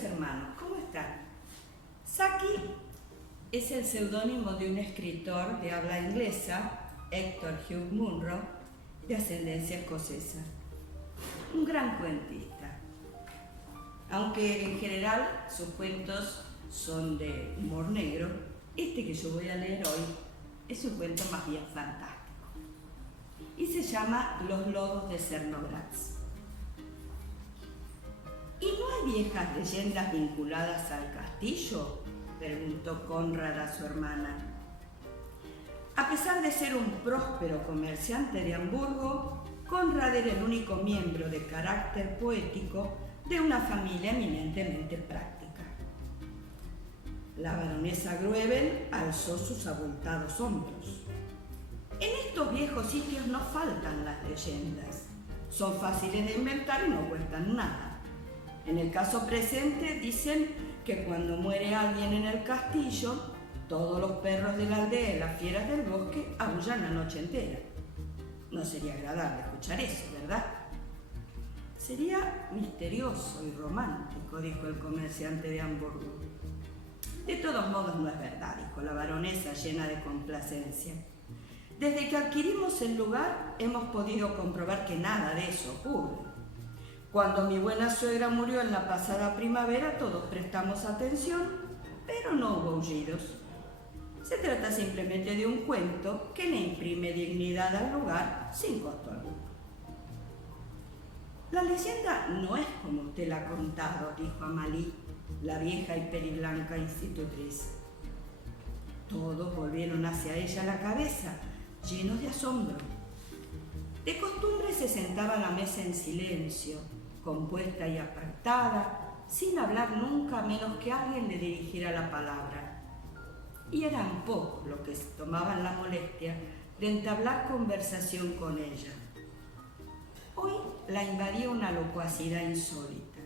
queridos hermanos, ¿cómo están? Saki es el seudónimo de un escritor de habla inglesa, Hector Hugh Munro, de ascendencia escocesa. Un gran cuentista, aunque en general sus cuentos son de humor negro, este que yo voy a leer hoy es un cuento más bien fantástico y se llama Los lobos de Cernogratz. ¿Y no hay viejas leyendas vinculadas al castillo?, preguntó Conrad a su hermana. A pesar de ser un próspero comerciante de Hamburgo, Conrad era el único miembro de carácter poético de una familia eminentemente práctica. La baronesa Gruebel alzó sus abultados hombros. En estos viejos sitios no faltan las leyendas. Son fáciles de inventar y no cuestan nada. En el caso presente dicen que cuando muere alguien en el castillo, todos los perros de la aldea y las fieras del bosque aullan la noche entera. No sería agradable escuchar eso, ¿verdad? Sería misterioso y romántico, dijo el comerciante de Hamburgo. De todos modos no es verdad, dijo la baronesa llena de complacencia. Desde que adquirimos el lugar hemos podido comprobar que nada de eso ocurre. Cuando mi buena suegra murió en la pasada primavera, todos prestamos atención, pero no hubo aullidos. Se trata simplemente de un cuento que le imprime dignidad al lugar sin costo alguno. La leyenda no es como usted la ha contado, dijo Amalí, la vieja y periblanca institutriz. Todos volvieron hacia ella la cabeza, llenos de asombro. De costumbre se sentaba a la mesa en silencio, compuesta y apartada, sin hablar nunca a menos que alguien le dirigiera la palabra. Y eran pocos los que se tomaban la molestia de entablar conversación con ella. Hoy la invadía una locuacidad insólita.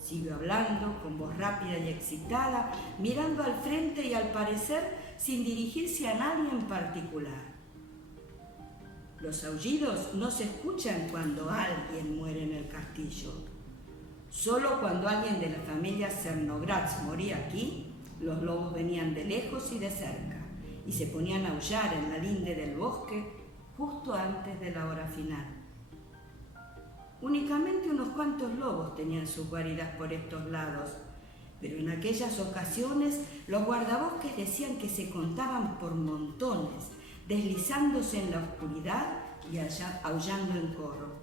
Siguió hablando con voz rápida y excitada, mirando al frente y al parecer sin dirigirse a nadie en particular. Los aullidos no se escuchan cuando alguien muere en el castillo. Solo cuando alguien de la familia Cernogratz moría aquí, los lobos venían de lejos y de cerca y se ponían a aullar en la linde del bosque justo antes de la hora final. Únicamente unos cuantos lobos tenían sus guaridas por estos lados, pero en aquellas ocasiones los guardabosques decían que se contaban por montones, deslizándose en la oscuridad y aullando en coro.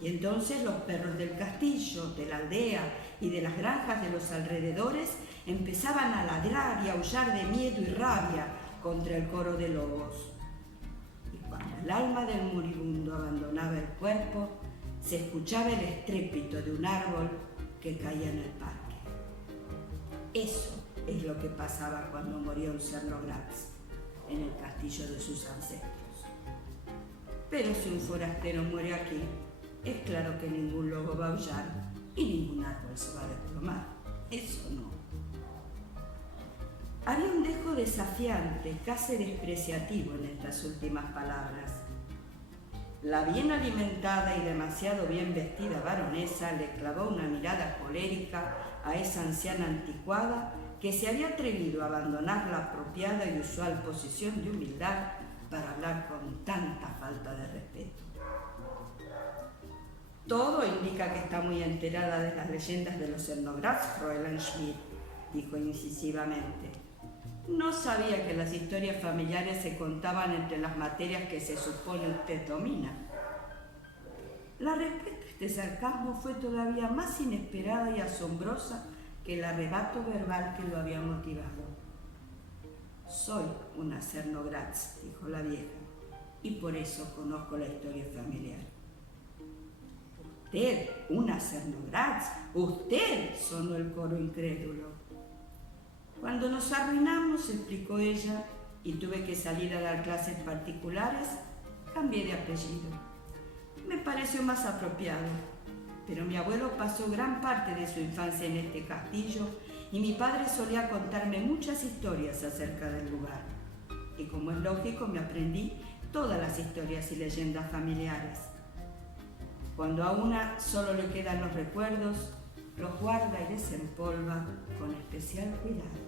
Y entonces los perros del castillo, de la aldea y de las granjas de los alrededores empezaban a ladrar y aullar de miedo y rabia contra el coro de lobos. Y cuando el alma del moribundo abandonaba el cuerpo, se escuchaba el estrépito de un árbol que caía en el parque. Eso es lo que pasaba cuando moría un Cernogratz en el castillo de sus ancestros. Pero si un forastero muere aquí, es claro que ningún lobo va a aullar y ningún árbol se va a desplomar. Eso no. Había un dejo desafiante, casi despreciativo en estas últimas palabras. La bien alimentada y demasiado bien vestida baronesa le clavó una mirada colérica a esa anciana anticuada que se había atrevido a abandonar la apropiada y usual posición de humildad para hablar con tanta falta de respeto. Todo indica que está muy enterada de las leyendas de los Cernogratz, Fräulein Schmidt, dijo incisivamente. No sabía que las historias familiares se contaban entre las materias que se supone usted domina. La respuesta a este sarcasmo fue todavía más inesperada y asombrosa que el arrebato verbal que lo había motivado. Soy una Cernogratz, dijo la vieja, y por eso conozco la historia familiar. ¿Usted, una Cernogratz? ¿Usted? Sonó el coro incrédulo. Cuando nos arruinamos, explicó ella, y tuve que salir a dar clases particulares, cambié de apellido. Me pareció más apropiado, pero mi abuelo pasó gran parte de su infancia en este castillo y mi padre solía contarme muchas historias acerca del lugar. Y como es lógico, me aprendí todas las historias y leyendas familiares. Cuando a una solo le quedan los recuerdos, los guarda y desempolva con especial cuidado.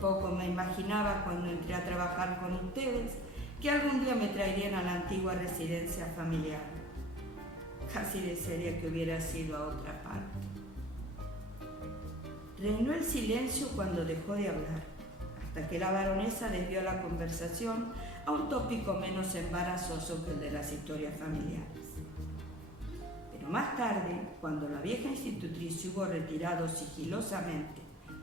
Poco me imaginaba cuando entré a trabajar con ustedes que algún día me traerían a la antigua residencia familiar. Casi desearía que hubiera sido a otra parte. Reinó el silencio cuando dejó de hablar, hasta que la baronesa desvió la conversación a un tópico menos embarazoso que el de las historias familiares. Pero más tarde, cuando la vieja institutriz se hubo retirado sigilosamente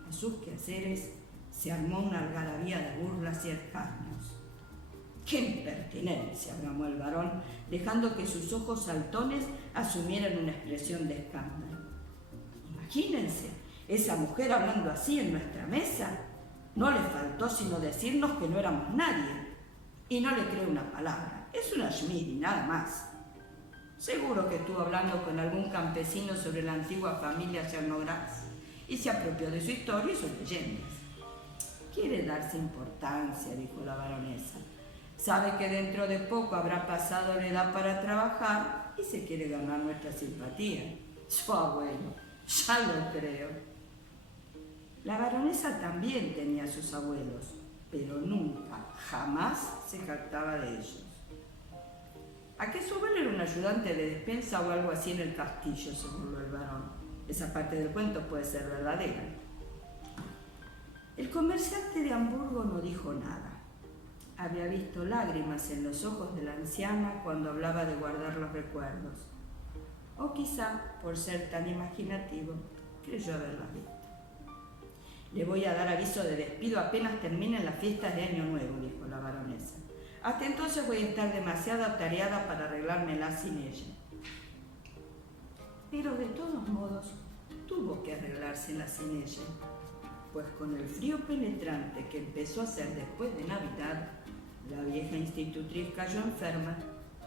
a sus quehaceres, se armó una algarabía de burlas y escarnios. ¡Qué impertinencia!, bramó el varón, dejando que sus ojos saltones asumieran una expresión de escándalo. Imagínense, esa mujer hablando así en nuestra mesa. No le faltó sino decirnos que no éramos nadie. Y no le creo una palabra. Es una Schmid y nada más. Seguro que estuvo hablando con algún campesino sobre la antigua familia Chernograz y se apropió de su historia y sus leyendas. Quiere darse importancia, dijo la baronesa. Sabe que dentro de poco habrá pasado la edad para trabajar y se quiere ganar nuestra simpatía. Su abuelo, ya lo creo. La baronesa también tenía sus abuelos, pero nunca, jamás se jactaba de ellos. ¿A que su abuelo era un ayudante de despensa o algo así en el castillo?, se burló el varón. Esa parte del cuento puede ser verdadera. El comerciante de Hamburgo no dijo nada. Había visto lágrimas en los ojos de la anciana cuando hablaba de guardar los recuerdos. O quizá, por ser tan imaginativo, creyó haberlas visto. Le voy a dar aviso de despido apenas terminen las fiestas de Año Nuevo, dijo la baronesa. Hasta entonces voy a estar demasiado atareada para arreglármela sin ella. Pero de todos modos, tuvo que arreglársela sin ella, pues con el frío penetrante que empezó a hacer después de Navidad, la vieja institutriz cayó enferma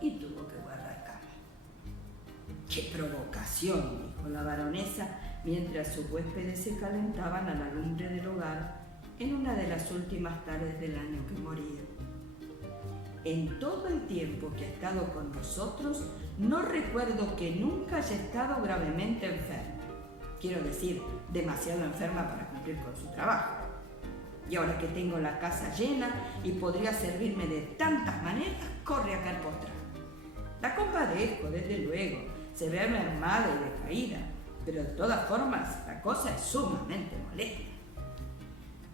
y tuvo que guardar cama. ¡Qué provocación!, dijo la baronesa, mientras sus huéspedes se calentaban a la lumbre del hogar en una de las últimas tardes del año que moría. En todo el tiempo que ha estado con nosotros, no recuerdo que nunca haya estado gravemente enferma. Quiero decir, demasiado enferma para cumplir con su trabajo. Y ahora que tengo la casa llena y podría servirme de tantas maneras, corre a caer postrada. La compadezco, desde luego, se ve mermada y decaída, pero de todas formas la cosa es sumamente molesta.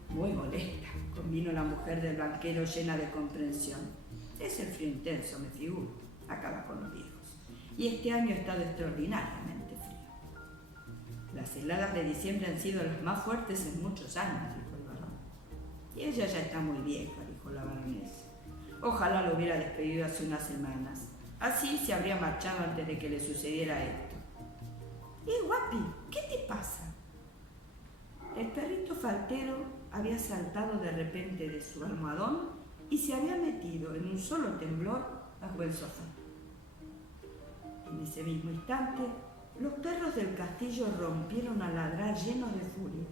Muy molesta, convino la mujer del banquero llena de comprensión. Es el frío intenso, me figuro, acaba con los viejos. Y este año ha estado extraordinariamente frío. Las heladas de diciembre han sido las más fuertes en muchos años, dijo el varón. Y ella ya está muy vieja, dijo la baronesa. Ojalá lo hubiera despedido hace unas semanas. Así se habría marchado antes de que le sucediera esto. Guapi, ¿qué te pasa? El perrito faltero había saltado de repente de su almohadón y se había metido en un solo temblor bajo el sofá. En ese mismo instante, los perros del castillo rompieron a ladrar llenos de furia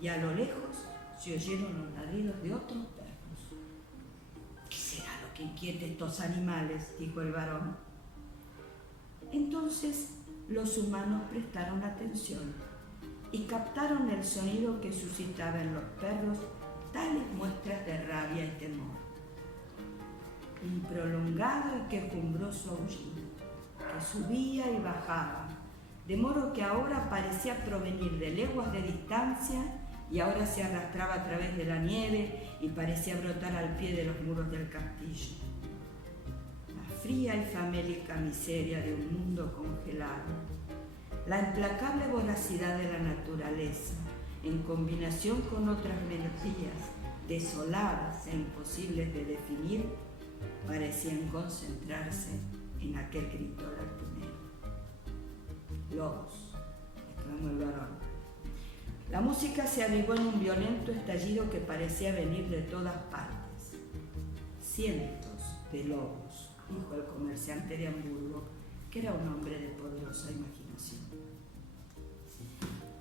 y a lo lejos se oyeron los ladridos de otros perros. ¿Qué será lo que inquiete estos animales?, dijo el varón. Entonces los humanos prestaron atención y captaron el sonido que suscitaba en los perros tales muestras de rabia y temor. Un prolongado y quejumbroso aullido que subía y bajaba, de modo que ahora parecía provenir de leguas de distancia y ahora se arrastraba a través de la nieve y parecía brotar al pie de los muros del castillo. La fría y famélica miseria de un mundo congelado, la implacable voracidad de la naturaleza, en combinación con otras melodías desoladas e imposibles de definir, parecían concentrarse en aquel grito lastimero. «Lobos», exclamó el varón. La música se avivó en un violento estallido que parecía venir de todas partes. «Cientos de lobos», dijo el comerciante de Hamburgo, que era un hombre de poderosa imaginación.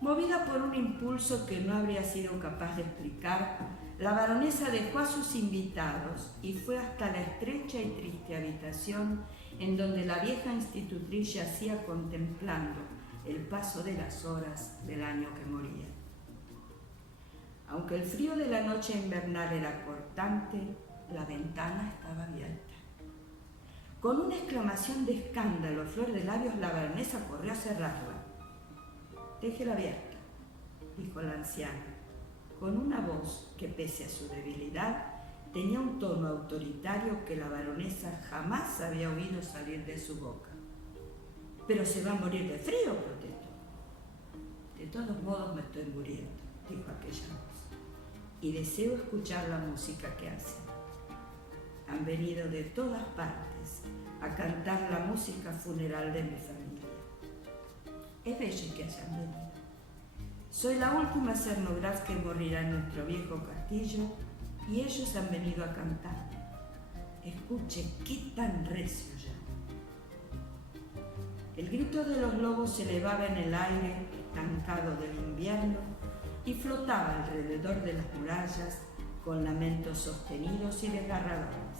Movida por un impulso que no habría sido capaz de explicar, la baronesa dejó a sus invitados y fue hasta la estrecha y triste habitación en donde la vieja institutriz yacía contemplando el paso de las horas del año que moría. Aunque el frío de la noche invernal era cortante, la ventana estaba abierta. Con una exclamación de escándalo, flor de labios, la baronesa corrió a cerrarla. «Déjela abierta», dijo la anciana, con una voz que, pese a su debilidad, tenía un tono autoritario que la baronesa jamás había oído salir de su boca. «Pero se va a morir de frío», protestó. «De todos modos me estoy muriendo», dijo aquella voz, «y deseo escuchar la música que hacen. Han venido de todas partes a cantar la música funeral de mi familia. Es bello que hayan venido. Soy la última Cernogratz que morirá en nuestro viejo castillo y ellos han venido a cantar. Escuche qué tan recio ya». El grito de los lobos se elevaba en el aire estancado del invierno y flotaba alrededor de las murallas con lamentos sostenidos y desgarradores.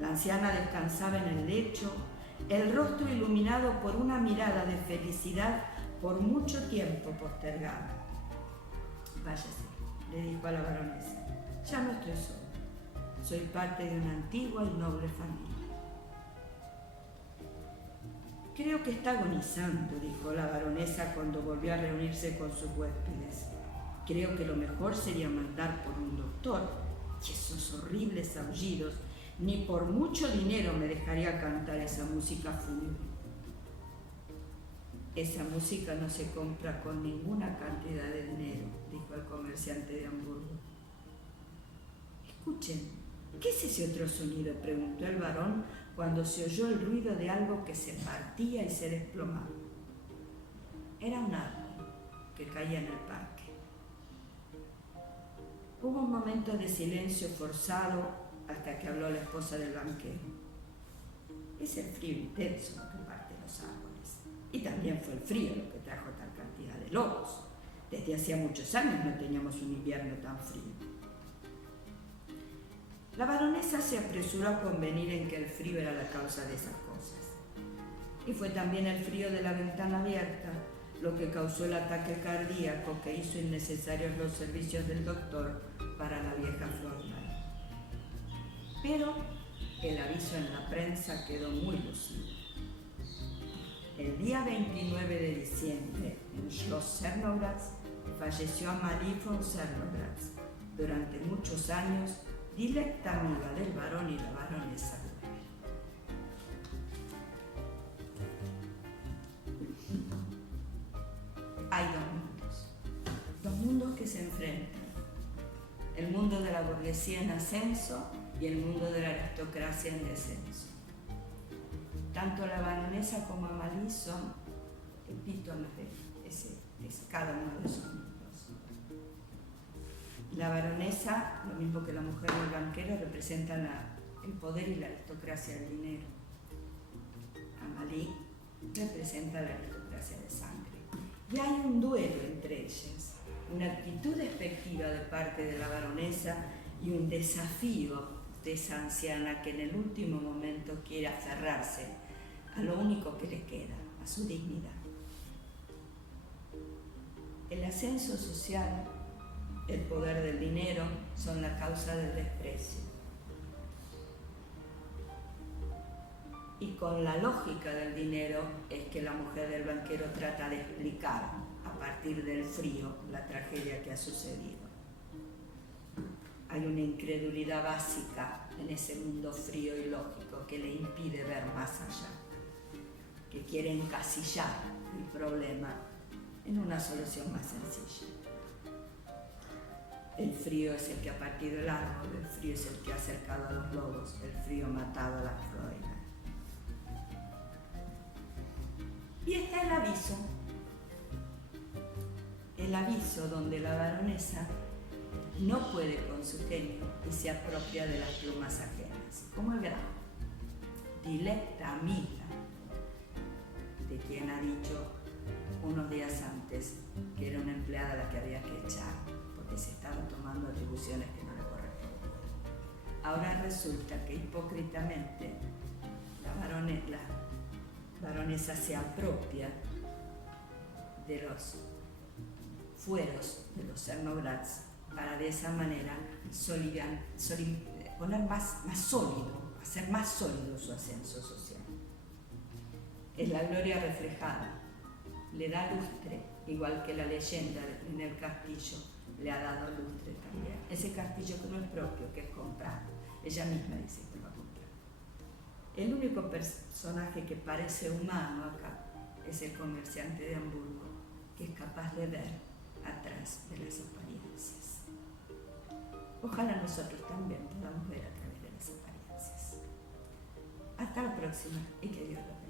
La anciana descansaba en el lecho, el rostro iluminado por una mirada de felicidad por mucho tiempo postergada. «Váyase», le dijo a la baronesa, «ya no estoy sola. Soy parte de una antigua y noble familia». «Creo que está agonizando», dijo la baronesa cuando volvió a reunirse con sus huéspedes. «Creo que lo mejor sería mandar por un doctor. Y esos horribles aullidos, ni por mucho dinero me dejaría cantar esa música fúnebre». «Esa música no se compra con ninguna cantidad de dinero», dijo el comerciante de Hamburgo. «Escuchen, ¿qué es ese otro sonido?», preguntó el barón cuando se oyó el ruido de algo que se partía y se desplomaba. Era un árbol que caía en el parque. Hubo un momento de silencio forzado hasta que habló la esposa del banquero. «Es el frío intenso lo que parte los árboles. Y también fue el frío lo que trajo tal cantidad de lobos. Desde hacía muchos años no teníamos un invierno tan frío». La baronesa se apresuró a convenir en que el frío era la causa de esas cosas. Y fue también el frío de la ventana abierta lo que causó el ataque cardíaco que hizo innecesarios los servicios del doctor para la vieja Florimar. Pero el aviso en la prensa quedó muy lucido. El día 29 de diciembre, en Schloss Cernogratz, falleció Amalie von Cernogratz, durante muchos años directa amiga del barón y la baronesa. Hay dos mundos que se enfrentan: el mundo de la burguesía en ascenso y el mundo de la aristocracia en descenso. Tanto la baronesa como Amalie son epítomes de cada uno de esos mundos. La baronesa, lo mismo que la mujer del banquero, representa el poder y la aristocracia del dinero. Amalie representa la aristocracia de sangre. Y hay un duelo entre ellas, una actitud despectiva de parte de la baronesa y un desafío de esa anciana que en el último momento quiere aferrarse a lo único que le queda, a su dignidad. El ascenso social, el poder del dinero son la causa del desprecio. Y con la lógica del dinero es que la mujer del banquero trata de explicar a partir del frío la tragedia que ha sucedido. Hay una incredulidad básica en ese mundo frío y lógico que le impide ver más allá, que quiere encasillar el problema en una solución más sencilla. El frío es el que ha partido el árbol, el frío es el que ha acercado a los lobos, el frío ha matado a la Florimar. Y está el aviso donde la baronesa no puede con su genio y se apropia de las plumas ajenas, como el grano. Dilecta amiga, de quien ha dicho unos días antes que era una empleada a la que había que echar porque se estaba tomando atribuciones que no le correspondían. Ahora resulta que hipócritamente la baronesa se apropia de los fueros de los Cernogratz para de esa manera poner más sólido, hacer más sólido su ascenso social. Es la gloria reflejada, le da lustre, igual que la leyenda en el castillo le ha dado lustre también. Ese castillo que no es propio, que es comprado. Ella misma dice que lo ha comprado. El único personaje que parece humano acá es el comerciante de Hamburgo, que es capaz de ver atrás de las apariencias. Ojalá nosotros también podamos ver a través de las apariencias. Hasta la próxima y que Dios los bendiga.